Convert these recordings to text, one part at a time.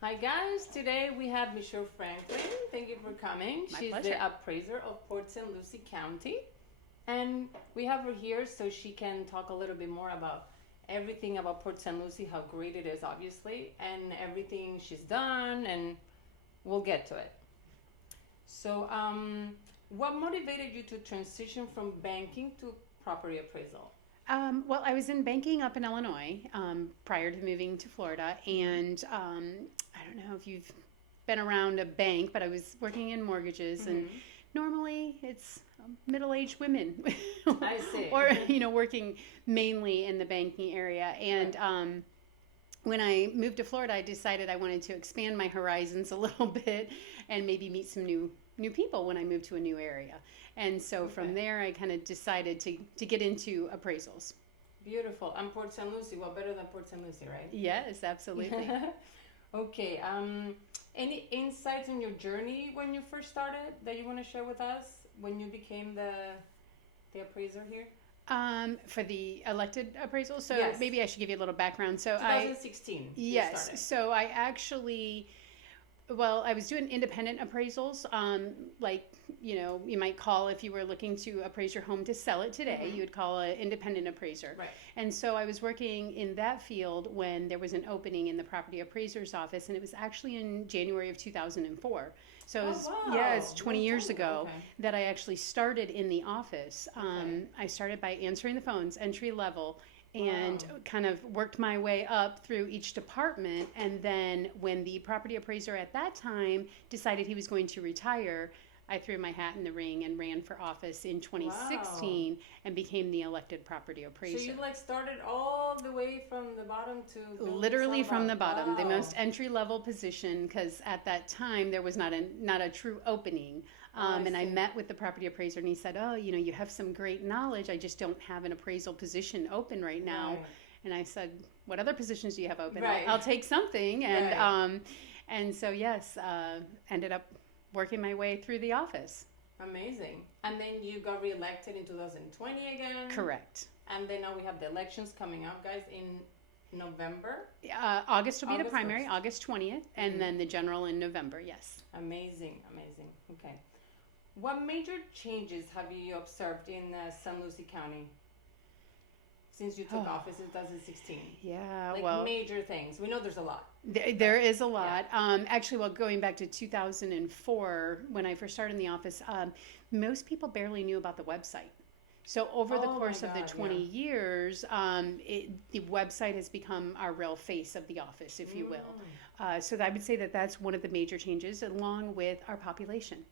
Hi guys, today we have Michelle Franklin. Thank you for coming. She's pleasure. the appraiser of Fort and Lucie County. And we have her here so she can talk a little bit more about everything about Port St. Lucie, how great it is, obviously, and everything she's done, and we'll get to it. So, what motivated you to transition from banking to property appraisal? Well, I was in banking up in Illinois prior to moving to Florida, and I don't know if you've been around a bank, but I was working in mortgages, and normally it's middle-aged women, I see. or working mainly in the banking area. And when I moved to Florida, I decided I wanted to expand my horizons a little bit and maybe meet some new people when I moved to a new area. And so from there, I kind of decided to get into appraisals. Beautiful. And Port St. Lucie, well, better than Port St. Lucie, right? Yes, absolutely. Okay. Any insights on your journey when you first started that you want to share with us when you became the appraiser here? For the elected appraisal, so Yes. maybe I should give you a little background. So 2016. yes, so I actually, well, I was doing independent appraisals, like, you might call if you were looking to appraise your home to sell it today, you would call an independent appraiser. Right. And so I was working in that field when there was an opening in the property appraiser's office, and it was actually in January of 2004. So it was, yeah, it's 20 years ago that I actually started in the office. I started by answering the phones, entry level, and kind of worked my way up through each department. And then when the property appraiser at that time decided he was going to retire, I threw my hat in the ring and ran for office in 2016 and became the elected property appraiser. So you started all the way from the bottom to literally from the bottom, the Wow. most entry level position, because at that time there was not a true opening. And I met with the property appraiser, and he said, "Oh, you have some great knowledge. I just don't have an appraisal position open right now." Right. And I said, "What other positions do you have open? Right. I'll take something." And Right. and so yes, ended up working my way through the office. Amazing. And then you got reelected in 2020 again. Correct. And then now we have the elections coming up, guys, in November. August will be the August primary, 1st. August 20th, and then the general in November. Yes. Amazing. Okay. What major changes have you observed in St. Lucie County since you took office in 2016? Yeah. Like well, major things. We know there's a lot. There is a lot. Actually, well, going back to 2004, when I first started in the office, most people barely knew about the website. So over the course of the 20 years, the website has become our real face of the office, if you will. So I would say that that's one of the major changes, along with our population.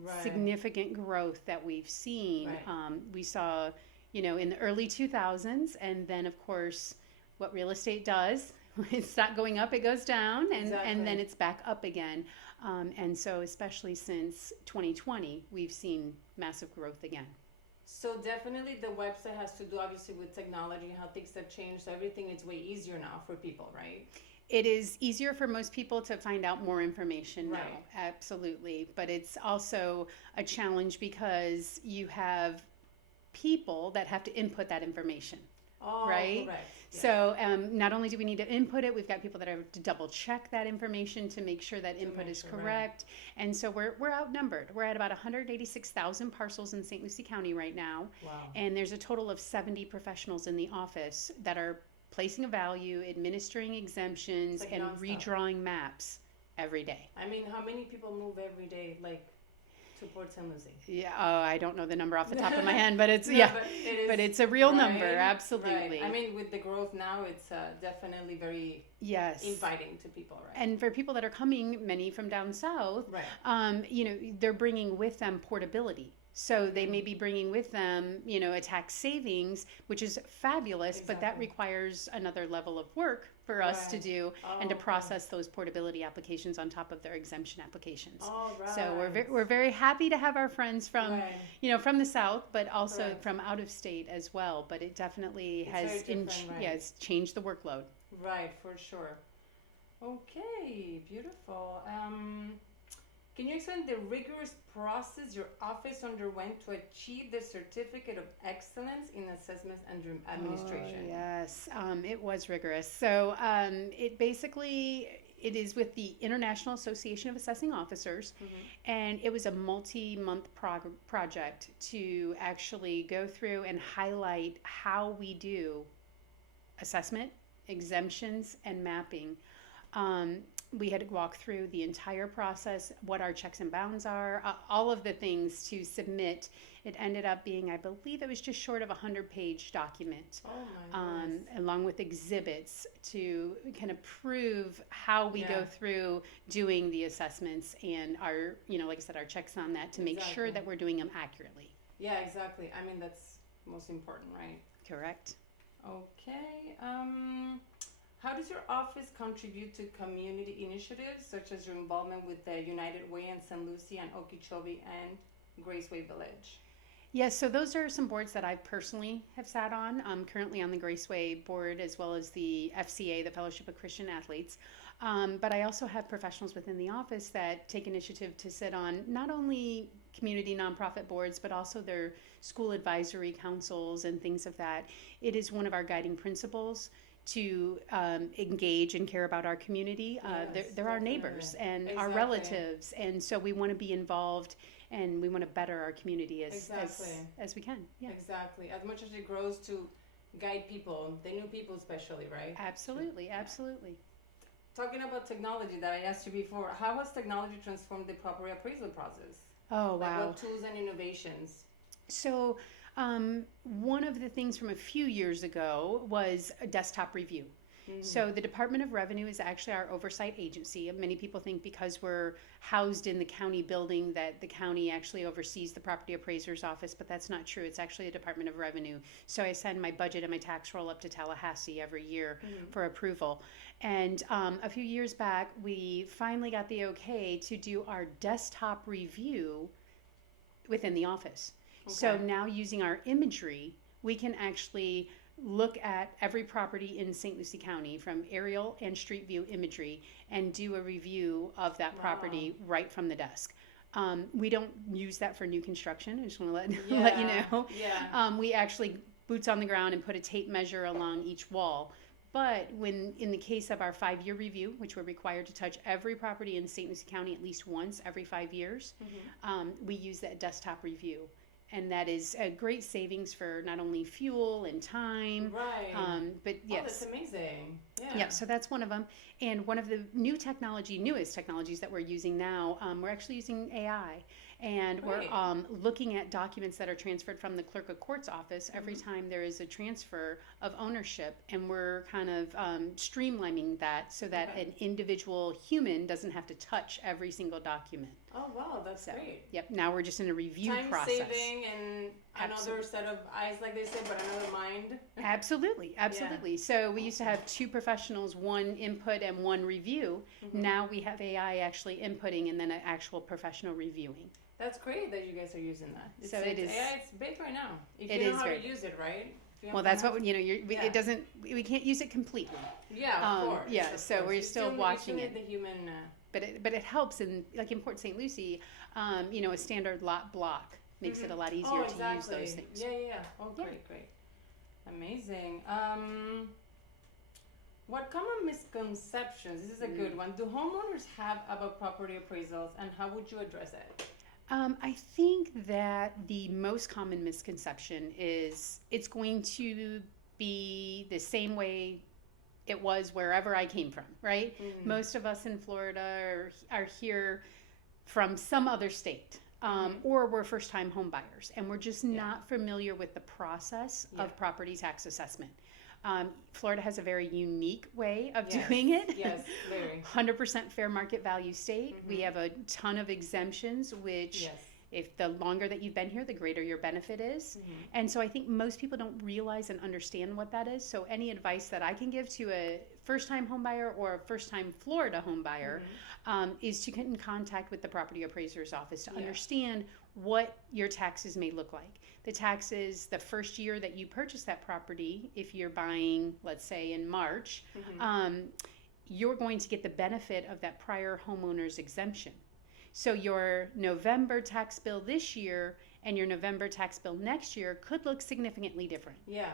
Right. Significant growth that we've seen. Right. We saw, in the early 2000s, and then, of course, what real estate does, it's not going up, it goes down, and then it's back up again. And so especially since 2020, we've seen massive growth again. So definitely the website has to do obviously with technology, how things have changed. So everything is way easier now for people, right? It is easier for most people to find out more information now, Right. absolutely. But it's also a challenge because you have people that have to input that information. Oh, right? Correct. Yes. So not only do we need to input it, we've got people that have to double check that information to make sure that input is correct. And so we're outnumbered. We're at about 186,000 parcels in St. Lucie County right now. Wow. And there's a total of 70 professionals in the office that are placing a value, administering exemptions, Like and nonstop. redrawing maps every day. I mean, how many people move every day, to Port St. Lucie? Yeah, I don't know the number off the top of my head, but it's but it's a real right? number, absolutely. Right. I mean, with the growth now, it's definitely very inviting to people, right? And for people that are coming, many from down south, right. They're bringing with them portability. So they may be bringing with them, a tax savings, which is fabulous, but that requires another level of work for us to do and to process those portability applications on top of their exemption applications. Oh, right. So we're very happy to have our friends from, from the south, but also from out of state as well. But it definitely has it's changed the workload. Right, for sure. Okay, beautiful. Can you explain the rigorous process your office underwent to achieve the Certificate of Excellence in Assessment and Administration? Oh, yes, it was rigorous. So it basically, it is with the International Association of Assessing Officers, and it was a multi-month project to actually go through and highlight how we do assessment, exemptions, and mapping. We had to walk through the entire process, what our checks and bounds are, all of the things to submit. It ended up being, I believe it was just short of a 100-page document, along with exhibits to kind of prove how we go through doing the assessments and our, like I said, our checks on that to make sure that we're doing them accurately. Yeah, exactly. I mean, that's most important, right? Correct. Okay. How does your office contribute to community initiatives such as your involvement with the United Way in St. Lucie and Okeechobee and Graceway Village? Yes, so those are some boards that I personally have sat on. I'm currently on the Graceway board as well as the FCA, the Fellowship of Christian Athletes. But I also have professionals within the office that take initiative to sit on not only community nonprofit boards, but also their school advisory councils and things of that. It is one of our guiding principles to engage and care about our community. They're our neighbors and our relatives, and so we want to be involved and we want to better our community as we can. Yeah. Exactly. As much as it grows to guide people, the new people especially, right? Absolutely. Talking about technology that I asked you before, how has technology transformed the property appraisal process? Oh, wow. Like what tools and innovations? So one of the things from a few years ago was a desktop review. So the Department of Revenue is actually our oversight agency. Many people think because we're housed in the county building that the county actually oversees the property appraiser's office, but that's not true. It's actually a Department of Revenue. So I send my budget and my tax roll up to Tallahassee every year for approval. And a few years back, we finally got the okay to do our desktop review within the office. Okay. So now using our imagery, we can actually look at every property in St. Lucie County from aerial and street view imagery and do a review of that property right from the desk. We don't use that for new construction. I just want to let you know. Yeah. We actually boots on the ground and put a tape measure along each wall. But when in the case of our 5-year review, which we're required to touch every property in St. Lucie County at least once every 5 years, we use that desktop review. And that is a great savings for not only fuel and time, but yes. Oh, that's amazing. Yeah, so that's one of them. And one of the newest technologies that we're using now, we're actually using AI. And we're looking at documents that are transferred from the clerk of court's office every time there is a transfer of ownership. And we're kind of streamlining that so that an individual human doesn't have to touch every single document. Oh, wow, that's great. Yep, now we're just in a review process. Time saving and another set of eyes, like they say, but another mind. Absolutely. Yeah. So we used to have 2 professionals, 1 input and 1 review. Now we have AI actually inputting and then an actual professional reviewing. That's great that you guys are using that. It's big right now. If you know how to use it, right? Well, that's what it doesn't. We can't use it completely. Yeah, of course. Yeah, so we're still watching it. The human. But it helps in Port St. Lucie. A standard lot block makes it a lot easier to use those things. Yeah. Oh, great. Amazing. What common misconceptions? This is a good one. Do homeowners have about property appraisals, and how would you address it? I think that the most common misconception is it's going to be the same way it was wherever I came from, right? Most of us in Florida are here from some other state, or we're first-time home buyers, and we're just not familiar with the process of property tax assessment. Florida has a very unique way of doing it. Yes, very. 100% fair market value state. We have a ton of exemptions, which if the longer that you've been here, the greater your benefit is. And so I think most people don't realize and understand what that is. So any advice that I can give to a first-time home buyer or a first-time Florida home buyer is to get in contact with the property appraiser's office to understand what your taxes may look like. The taxes the first year that you purchase that property, if you're buying, let's say in March, you're going to get the benefit of that prior homeowner's exemption. So your November tax bill this year and your November tax bill next year could look significantly different. Yeah.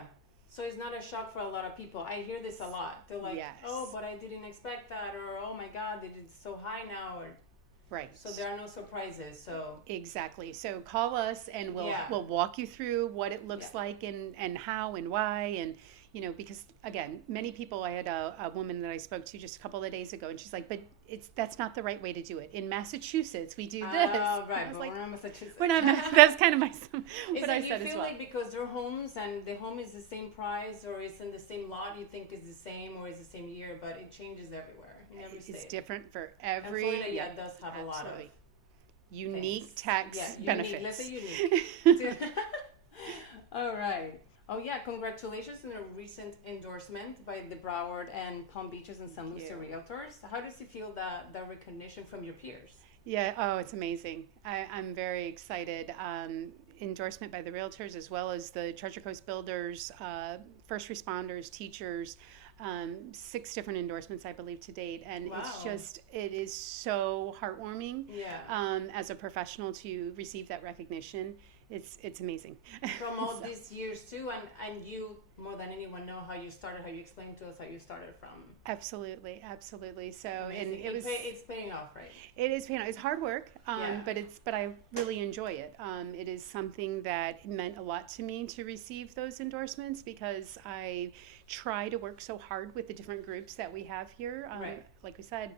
So it's not a shock for a lot of people. I hear this a lot. They're like, yes. oh, but I didn't expect that, or oh my God, it's so high now, or right. So there are no surprises. So exactly. So call us and we'll walk you through what it looks like and how and why, and because again, many people, I had a woman that I spoke to just a couple of days ago, and she's like, but that's not the right way to do it. In Massachusetts, we do this. Oh, right. But we're not Massachusetts. That's kind of what I said as well. You feel like because they're homes and the home is the same price or it's in the same lot, you think it's the same or it's the same year, but it changes everywhere in every state. It's different for every. And Florida, does have a lot of unique tax benefits. Let's say unique. All right. Oh yeah, congratulations on a recent endorsement by the Broward and Palm Beaches and San Lucie Realtors. How does it feel the recognition from your peers? Yeah, oh, it's amazing. I'm very excited. Endorsement by the realtors as well as the Treasure Coast builders, first responders, teachers, 6 different endorsements I believe to date, and it is so heartwarming as a professional to receive that recognition. It's amazing. From all these years too, and you more than anyone know how you started, how you explained to us how you started from. Absolutely. So amazing. and it's paying off, right? It is paying off. It's hard work, but I really enjoy it. It is something that meant a lot to me to receive those endorsements because I try to work so hard with the different groups that we have here. Like we said,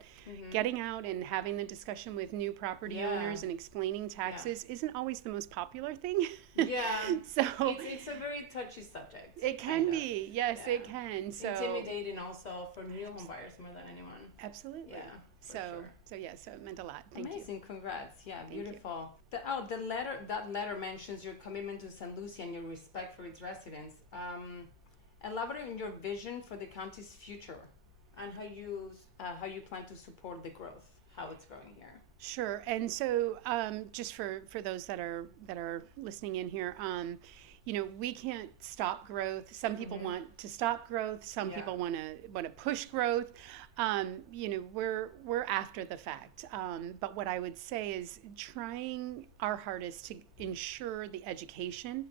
getting out and having the discussion with new property owners and explaining taxes isn't always the most popular thing. Yeah. So it's a very touchy subject. It can be. Yes, it can. So intimidating also for new home buyers more than anyone. Absolutely. Yeah. So it meant a lot. Thank Amazing. you. Congrats. Yeah, beautiful. That letter mentions your commitment to St. Lucie and your respect for its residents. Elaborate on your vision for the county's future and how you plan to support the growth, how it's growing here. Sure. And so just for those that are listening in here, we can't stop growth. Some people want to stop growth. Some people want to push growth. We're after the fact. But what I would say is trying our hardest to ensure the education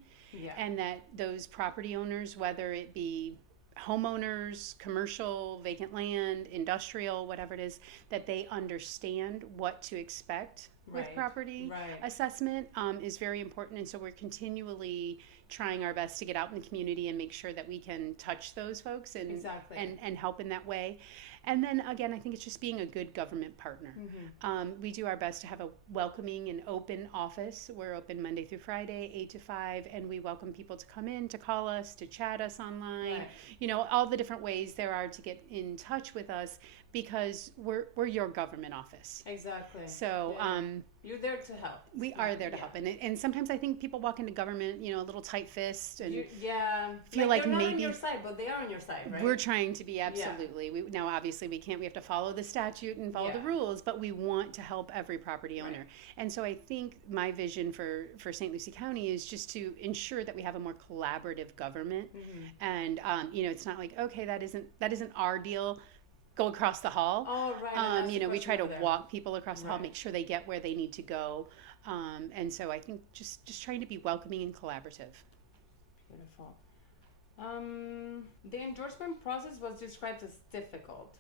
and that those property owners, whether it be homeowners, commercial, vacant land, industrial, whatever it is, that they understand what to expect with property assessment is very important. And so we're continually trying our best to get out in the community and make sure that we can touch those folks and help in that way. And then again, I think it's just being a good government partner. We do our best to have a welcoming and open office. We're open Monday through Friday, 8 to 5, and we welcome people to come in, to call us, to chat us online. All the different ways there are to get in touch with us because we're your government office. Exactly. So you're there to help. We are there to help, and sometimes I think people walk into government, a little tight fist, and feel like they're not maybe on your side, but they are on your side, right? We're trying to be absolutely. Now, obviously, we can't. We have to follow the statute and follow the rules, but we want to help every property owner. And so, I think my vision for St. Lucie County is just to ensure that we have a more collaborative government, and it's not like that isn't our deal. Go across the hall. Oh, right. We try to walk people across the hall, make sure they get where they need to go. And so I think just trying to be welcoming and collaborative. Beautiful. The endorsement process was described as difficult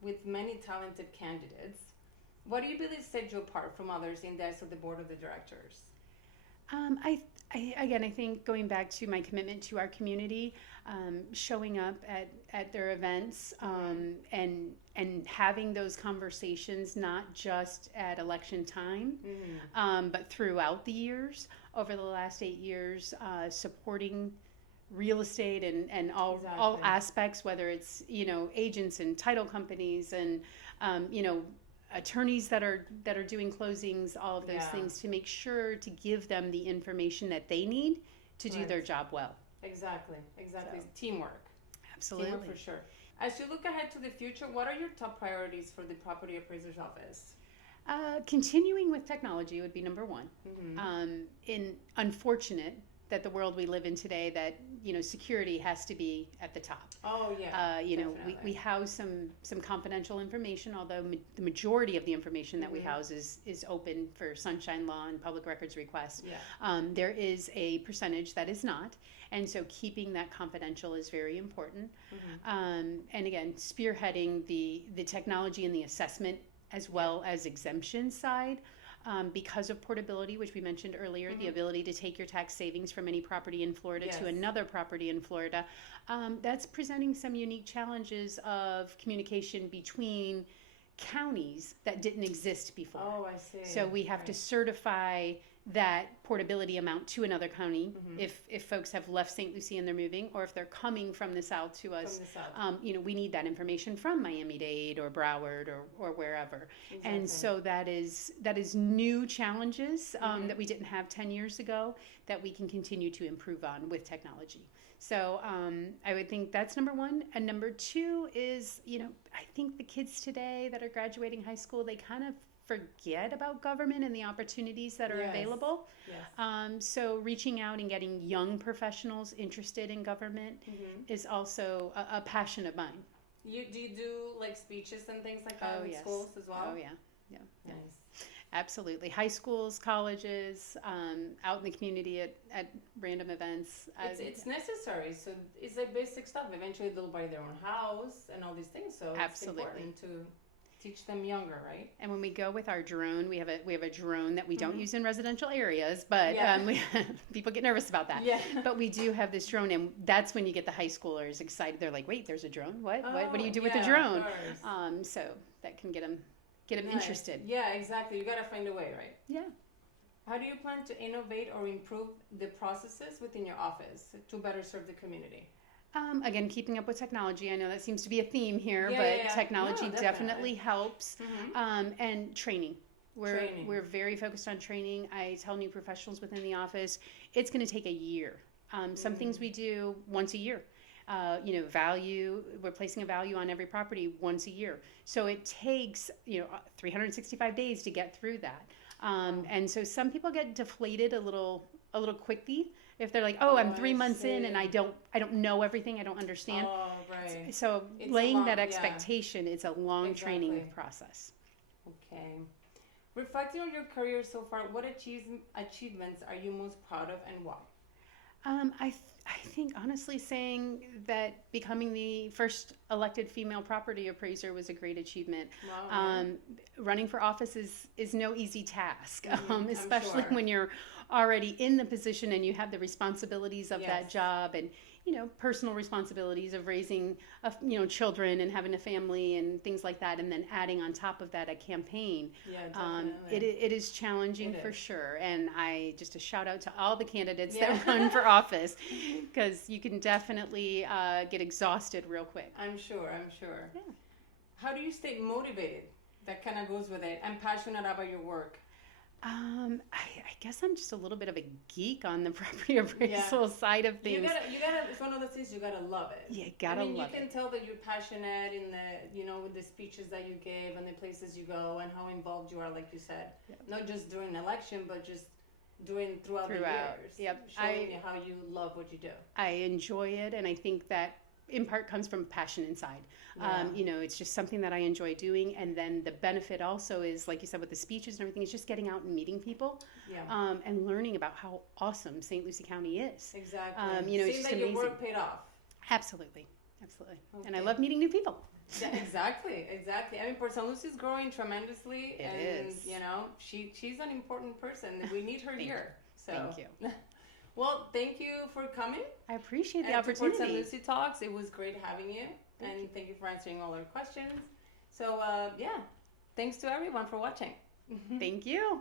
with many talented candidates. What do you believe set you apart from others in the eyes of the board of the directors? I think going back to my commitment to our community, showing up at their events, and having those conversations, not just at election time, but throughout the years, over the last 8 years, supporting real estate and all aspects, whether it's, agents and title companies and, attorneys that are doing closings, all of those things, to make sure to give them the information that they need to do their job well. Exactly. So, teamwork. Absolutely. Teamwork for sure. As you look ahead to the future, what are your top priorities for the Property Appraiser's Office? Continuing with technology would be number one. Unfortunate that the world we live in today, that, you know, security has to be at the top. Oh, yeah. You know, we house some confidential information, although the majority of the information that we house is open for sunshine law and public records requests. Yeah. There is a percentage that is not. And so keeping that confidential is very important. And again, spearheading the technology and the assessment as well as exemption side. Because of portability, which we mentioned earlier, the ability to take your tax savings from any property in Florida to another property in Florida, that's presenting some unique challenges of communication between counties that didn't exist before. Oh, I see. So we have to certify that portability amount to another county if folks have left St. Lucie and they're moving, or if they're coming from the south to us. You know, we need that information from Miami-Dade or Broward or wherever. Exactly. And so that is new challenges that we didn't have 10 years ago that we can continue to improve on with technology. So I would think that's number one. And number two is, you know, I think the kids today that are graduating high school, they kind of forget about government and the opportunities that are available. Yes. So reaching out and getting young professionals interested in government is also a passion of mine. Do you do like speeches and things like that in schools as well? Oh, yeah. Yeah. Nice. Absolutely. High schools, colleges, out in the community at random events. It's necessary. So it's like basic stuff. Eventually they'll buy their own house and all these things. So it's important to teach them younger, right? And when we go with our drone, we have a drone that we don't use in residential areas, but people get nervous about that. Yeah. But we do have this drone, and that's when you get the high schoolers excited. They're like, "Wait, there's a drone? What do you do with the drone?" So that can get them interested. Yeah, exactly. You got to find a way, right? Yeah. How do you plan to innovate or improve the processes within your office to better serve the community? Again, keeping up with technology. I know that seems to be a theme here, but technology definitely helps. And training. We're very focused on training. I tell new professionals within the office, it's going to take a year. Some things we do once a year. You know, we're placing a value on every property once a year. So it takes, 365 days to get through that. And so some people get deflated a little quickly. If they're like, I'm 3 months in and I don't know everything, I don't understand. Oh, right. So it's laying that expectation, it's a long training process. Okay. Reflecting on your career so far, what achievements are you most proud of and why? I think honestly saying that becoming the first elected female property appraiser was a great achievement. Wow, running for office is no easy task, especially when you're already in the position and you have the responsibilities of that job and, personal responsibilities of raising, children and having a family and things like that. And then adding on top of that a campaign. Yeah, definitely. It is challenging for sure. And just a shout out to all the candidates that run for office, because you can definitely get exhausted real quick. I'm sure. Yeah. How do you stay motivated? That kind of goes with it. I'm passionate about your work. I guess I'm just a little bit of a geek on the property appraisal side of things. You gotta, it's one of those things, you gotta love it. Yeah, gotta love it. You can tell that you're passionate in with the speeches that you give and the places you go and how involved you are, like you said. Yep. Not just during an election, but just doing throughout the years. Yep. Showing me how you love what you do. I enjoy it, and I think that in part comes from passion inside. It's just something that I enjoy doing. And then the benefit also is, like you said, with the speeches and everything, it's just getting out and meeting people and learning about how awesome St. Lucie County is. Exactly. It's just that amazing. Your work paid off. Absolutely. Okay. And I love meeting new people. Yeah, exactly. I mean, Port St. Lucie is growing tremendously. It is. She's an important person. We need her here. So. Thank you. Well, thank you for coming. I appreciate the opportunity. To Lucie Talks. It was great having you. Thank you for answering all our questions. So, thanks to everyone for watching. Thank you.